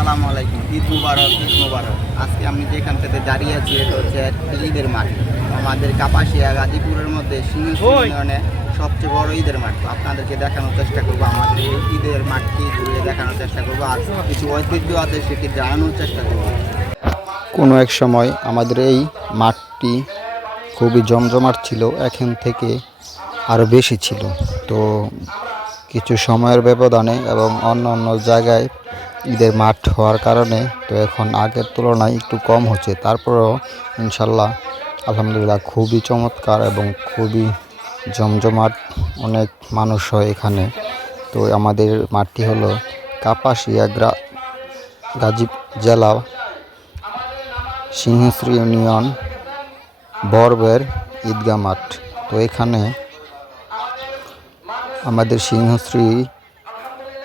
আসসালামু আলাইকুম ঈদ মুবারক ঈদ মুবারক। আজকে আমি যেখান থেকে দাঁড়িয়ে আছি এটা হচ্ছে ঈদের মাঠ। আমাদের কাপাসিয়া গাজীপুরের মধ্যে সিংহ ইউনিয়নে সবচেয়ে বড় ঈদের মাঠ। তো আপনাদেরকে দেখানোর চেষ্টা করব আমাদের ঈদের মাঠটি ঘুরিয়ে দেখানোর চেষ্টা করব। আর কিছু ঐতিহ্য আছে সেটি জানানোর চেষ্টা করব। কোনো এক সময় আমাদের এই মাঠটি খুবই জমজমাট ছিল এখান থেকে আরও বেশি ছিল। তো কিছু সময়ের ব্যবধানে এবং অন্য অন্য জায়গায় ঈদের মাঠ হওয়ার কারণে তো এখন আগের তুলনায় একটু কম হচ্ছে। তারপরেও ইনশাল্লাহ আলহামদুলিল্লাহ খুবই চমৎকার এবং খুবই জমজমাট অনেক মানুষ হয় এখানে। তো আমাদের মাঠটি হলো কাপাসিয়া গ্রা গাজী জেলা সিংহশ্রী ইউনিয়ন বরবের ঈদগা মাঠ। তো এখানে আমাদের সিংহশ্রী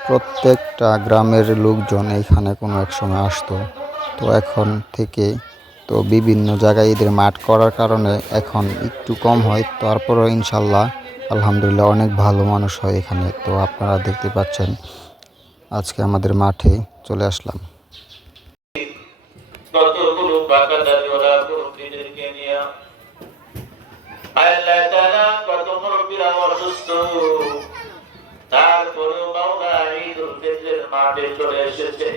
প্রত্যেকটা গ্রামের লোকজন এইখানে কোনো এক সময় আসতো। তো এখন থেকে তো বিভিন্ন জায়গায় ঈদের মাঠ করার কারণে এখন একটু কম হয়। তারপরেও ইনশাল্লাহ আলহামদুলিল্লাহ অনেক ভালো মানুষ হয় এখানে। তো আপনারা দেখতে পাচ্ছেন, আজকে আমাদের মাঠে চলে আসলাম। কত মুরব্বীরা অসুস্থ মাঠে চলে এসেছে।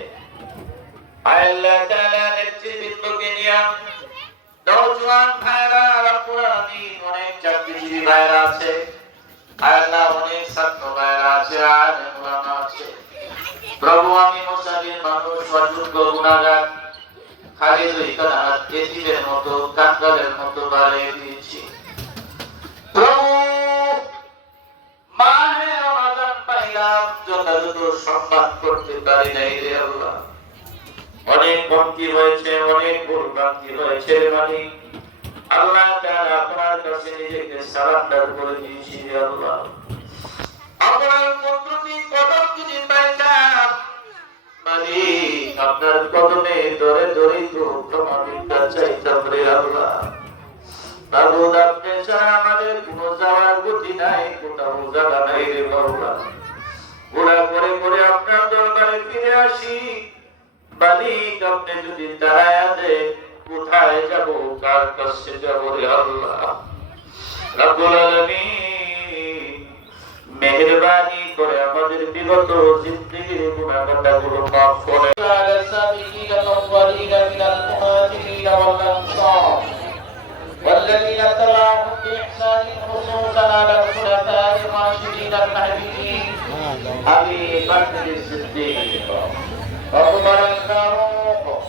আল্লাহ তাআলা নেতৃবৃন্দকে নিয়ে নওজোয়ান ভাইরা রব্বুল আলামিন অনেক চাকরিজীবী ভাইরা আছে, আল্লাহ অনেক ছাত্র ভাইরা আছে আলেম ওলামা আছে। প্রভু, আমি মানুষ গুণাগার। মতো, কাঙ্গালের মতো বাড়িয়ে দিয়েছি। রমাদান যথাযথ সম্মান করতে পারি নাই রে আল্লাহ। অনেক ভক্তি হয়েছে অনেক ভুলভ্রান্তি হয়েছে রে আল্লাহ তাআলা আপনার কাছে নিজেকে সারান্ডার করে দিয়েছি রে আল্লাহ। আপনার মন্ত্রটি কদম যদি পাইতাম, মালিক, আপনার কদমে ধরে ধরেই তো ভিক্ষা চাইতাম রে আল্লাহ। মাবুদ আপনি ছাড়া আমাদের কোনো যাওয়ার গতি নাই কোথাও জায়গা নাই রে বাবা। ঘোরা করে করে আপনার দরবারে ফিরে আসি মালিক আপনি যদি দাঁড়ায় দেন কোথায় যাব কার কাছে যাব রে আল্লাহ রাব্বুল আলামিন মেহেরবানি করে আমাদের বিগত জিন্দগির গুনাহগুলো মাফ করে على السابقين الأولين من المهاجرين والأنصار والذين تبعهم بإحسان خصوصا على الخلفاء الراشدين المهديين أبي بكر الصديق وعمر الفاروق